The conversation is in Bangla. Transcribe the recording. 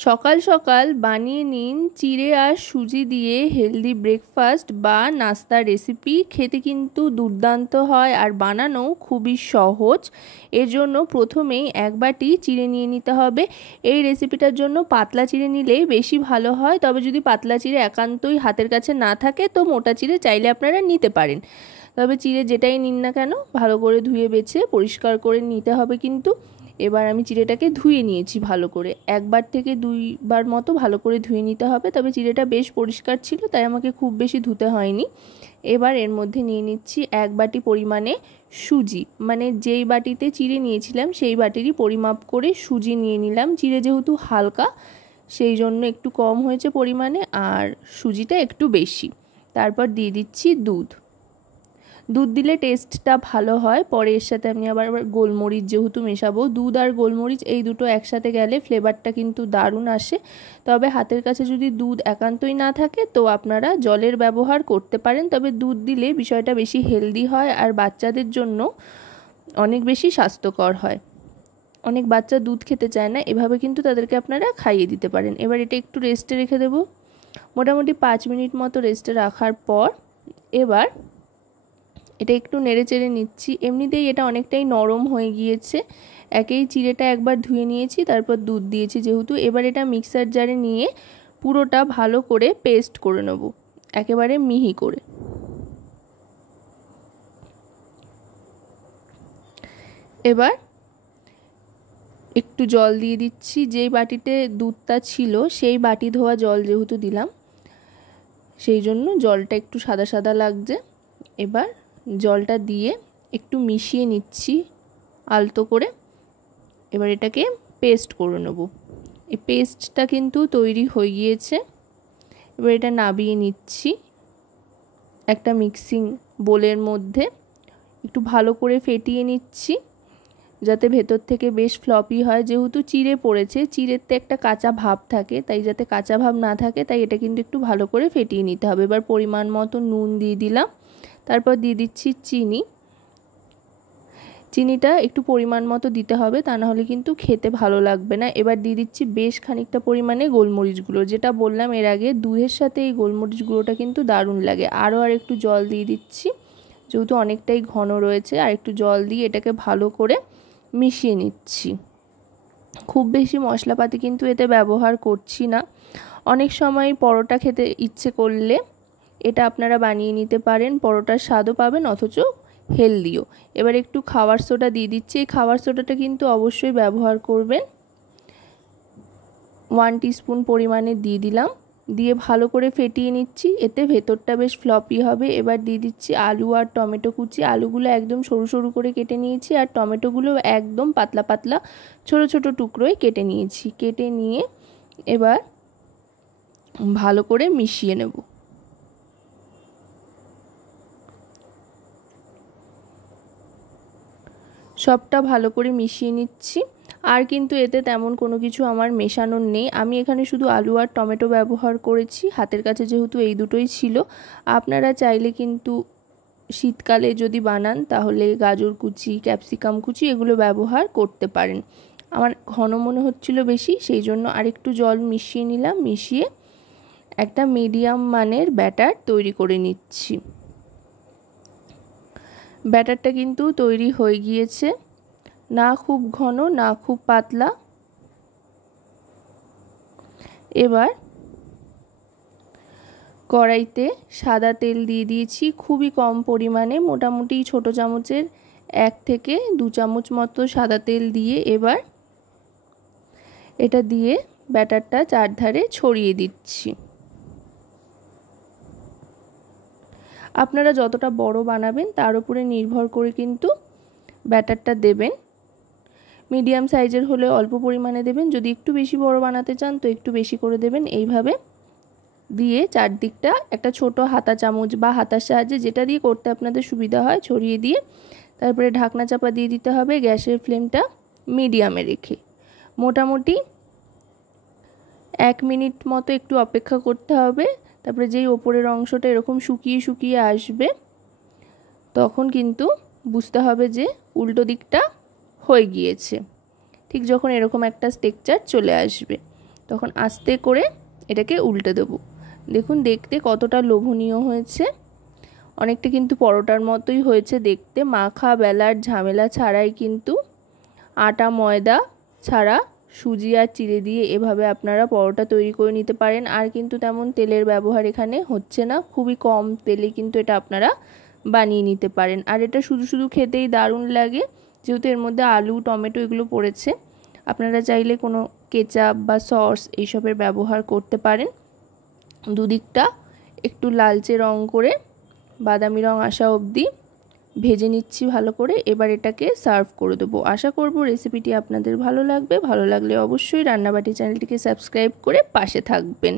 সকাল সকাল বানিয়ে নিন চিড়ে আর সুজি দিয়ে হেলদি ব্রেকফাস্ট বা নাস্তার রেসিপি। খেতে কিন্তু দুর্দান্ত হয় আর বানানো খুবই সহজ। এর জন্য প্রথমেই এক বাটি চিড়ে নিয়ে নিতে হবে। এই রেসিপিটার জন্য পাতলা চিড়ে নিলেই বেশি ভালো হয়, তবে যদি পাতলা চিড়ে একান্তই হাতের কাছে না থাকে তো মোটা চিড়ে চাইলে আপনারা নিতে পারেন। তবে চিড়ে যেটাই নিন না কেন ভালো করে ধুয়ে বেছে পরিষ্কার করে নিতে হবে। কিন্তু এবার আমি চিড়েটাকে ধুয়ে নিয়েছি ভালো করে, একবার থেকে দুইবার মতো ভালো করে ধুয়ে নিতে হবে। তবে চিড়েটা বেশ পরিষ্কার ছিল তাই আমাকে খুব বেশি ধুতে হয়নি। এবার এর মধ্যে নিয়ে নিচ্ছি এক বাটি পরিমাণে সুজি, মানে যেই বাটিতে চিড়ে নিয়েছিলাম সেই বাটিরই পরিমাপ করে সুজি নিয়ে নিলাম। চিড়ে যেহেতু হালকা সেই জন্য একটু কম হয়েছে পরিমাণে, আর সুজিটা একটু বেশি। তারপর দিয়ে দিচ্ছি দুধ দিলে টেস্টটা ভালো হয়। পরে এর সাথে আমি আবার গোলমরিচ যেহেতু মেশাবো, দুধ আর গোলমরিচ এই দুটো একসাথে গেলে ফ্লেভারটা কিন্তু দারুণ আসে। তবে হাতের কাছে যদি দুধ একান্তই না থাকে তো আপনারা জলের ব্যবহার করতে পারেন, তবে দুধ দিলে বিষয়টা বেশি হেলদি হয় আর বাচ্চাদের জন্য অনেক বেশি স্বাস্থ্যকর হয়। অনেক বাচ্চা দুধ খেতে চায় না, এভাবে কিন্তু তাদেরকে আপনারা খাইয়ে দিতে পারেন। এবার এটা একটু রেস্টে রেখে দেব, মোটামুটি 5 মিনিট মতো রেস্টে রাখার পর এবার এটা একটু নেড়ে চেড়ে নিচ্ছি। এমনিতেই এটা অনেকটাই নরম হয়ে গিয়েছে, একেই চিড়েটা একবার ধুয়ে নিয়েছি তারপর দুধ দিয়েছি যেহেতু। এবার এটা মিক্সার জারে নিয়ে পুরোটা ভালো করে পেস্ট করে নেব, একেবারে মিহি করে। এবার একটু জল দিয়ে দিচ্ছি, যেই বাটিতে দুধটা ছিল সেই বাটি ধোয়া জল যেহেতু দিলাম সেই জন্য জলটা একটু সাদা সাদা লাগছে। এবার জলটা দিয়ে একটু মিশিয়ে নিচ্ছি আলতো করে। এবার এটাকে পেস্ট করে নেব। এই পেস্টটা কিন্তু তৈরি হয়ে গিয়েছে। এবার এটা নাবিয়ে নিচ্ছি একটা মিক্সিং বোলের মধ্যে, একটু ভালো করে ফেটিয়ে নিচ্ছি যাতে ভেতর থেকে বেশ ফ্লপি হয়। যেহেতু চিড়ে পড়েছে, চিড়েতে একটা কাঁচা ভাব থাকে, তাই যাতে কাঁচা ভাব না থাকে তাই এটা কিন্তু একটু ভালো করে ফেটিয়ে নিতে হবে। এবার পরিমাণ মতো নুন দিয়ে দিলাম, তারপর দিয়ে দিচ্ছি চিনিটা একটু পরিমাণ মতো দিতে হবে, তা না হলে কিন্তু খেতে ভালো লাগবে না। এবার দিয়ে দিচ্ছি বেশ খানিকটা পরিমাণে গোলমরিচ গুঁড়ো, যেটা বললাম এর আগে দুধের সাথে এই গোলমরিচ গুঁড়োটা কিন্তু দারুণ লাগে। আর একটু জল দিয়ে দিচ্ছি যেহেতু অনেকটাই ঘন রয়েছে, আর একটু জল দিয়ে এটাকে ভালো করে মিশিয়ে নিচ্ছি। খুব বেশি মশলাপাতি কিন্তু এতে ব্যবহার করছি না। অনেক সময় পরোটা খেতে ইচ্ছে করলে এটা আপনারা বানিয়ে নিতে পারেন, পরোটার স্বাদও পাবেন অথচ হেলদিও। এবার একটু খাবার সোডা দিয়ে দিচ্ছি। এই খাবার সোডাটা কিন্তু অবশ্যই ব্যবহার করবেন। 1 টিস্পুন পরিমাণে দিয়ে দিলাম, দিয়ে ভালো করে ফেটিয়ে নিচ্ছি, এতে ভেতরটা বেশ ফ্লপি হবে। এবার দিয়ে দিচ্ছি আলু আর টমেটো কুচি। আলুগুলো একদম সরু সরু করে কেটে নিয়েছি আর টমেটোগুলো একদম পাতলা পাতলা ছোট ছোট টুকরোয় কেটে নিয়েছি। কেটে নিয়ে এবার ভালো করে মিশিয়ে নেব। সবটা ভালো করে মিশিয়ে নিচ্ছি। আর কিন্তু এতে তেমন কোনো কিছু আমার মেশানোর নেই, আমি এখানে শুধু আলু আর টমেটো ব্যবহার করেছি। হাতের কাছে যেহেতু এই দুটোই ছিল, আপনারা চাইলে কিন্তু শীতকালে যদি বানান তাহলে গাজর কুচি, ক্যাপসিকাম কুচি এগুলো ব্যবহার করতে পারেন। আমার ঘন মনে হচ্ছিল বেশি, সেই জন্য আরেকটু জল মিশিয়ে নিলাম। মিশিয়ে একটা মিডিয়াম মানের ব্যাটার তৈরি করে নিচ্ছি। ব্যাটারটা কিন্তু তৈরি হয়ে গিয়েছে, না খুব ঘন না খুব পাতলা। এবার কড়াইতে সাদা তেল দিয়ে দিয়েছি, খুবই কম পরিমাণে, মোটামুটি ছোট চামচের 1 থেকে 2 চামচ মতো সাদা তেল দিয়ে এবার এটা দিয়ে ব্যাটারটা চারধারে ছড়িয়ে দিচ্ছি। আপনারা যতটা বড় বানাবেন তার উপরে নির্ভর করে কিন্তু ব্যাটারটা দেবেন। মিডিয়াম সাইজের হলে অল্প পরিমাণে দেবেন, যদি একটু বেশি বড় বানাতে চান তো একটু বেশি করে দেবেন। এইভাবে দিয়ে চারদিকটা একটা ছোট হাতা চামচ বা হাতার সাহায্যে, যেটা দিয়ে করতে আপনাদের সুবিধা হয়, ছড়িয়ে দিয়ে তারপরে ঢাকনা চাপা দিয়ে দিতে হবে। গ্যাসের ফ্লেমটা মিডিয়ামে রেখে মোটামুটি 1 মিনিট মতো একটু অপেক্ষা করতে হবে। তারপরে যেই ওপরের অংশটা এরকম শুকিয়ে শুকিয়ে আসবে তখন কিন্তু বুঝতে হবে যে উল্টো দিকটা হয়ে গিয়েছে। ঠিক যখন এরকম একটা টেক্সচার চলে আসবে তখন আস্তে করে এটাকে উল্টে দেবো। দেখুন দেখতে কতটা লোভনীয় হয়েছে, অনেকটা কিন্তু পরোটার মতোই হয়েছে দেখতে। মাখা বেলার ঝামেলা ছাড়াই কিন্তু আটা ময়দা ছাড়া সুজি আর চিড়ে দিয়ে এভাবে আপনারা পরোটা তৈরি করে নিতে পারেন। আর কিন্তু তেমন তেলের ব্যবহার এখানে হচ্ছে না, খুবই কম তেলে কিন্তু এটা আপনারা বানিয়ে নিতে পারেন। আর এটা শুধু শুধু খেতেই দারুণ লাগে, যেহেতু এর মধ্যে আলু টমেটো এগুলো পড়েছে। আপনারা চাইলে কোনো কেচাপ বা সস এইসবের ব্যবহার করতে পারেন। দুদিকটা একটু লালচে রং করে বাদামি রং আসা অবধি ভেজে নিচ্ছি ভালো করে। এবার এটাকে সার্ভ করে দেবো। আশা করব রেসিপিটি আপনাদের ভালো লাগবে। ভালো লাগলে অবশ্যই রান্নাবাটি চ্যানেলটিকে সাবস্ক্রাইব করে পাশে থাকবেন।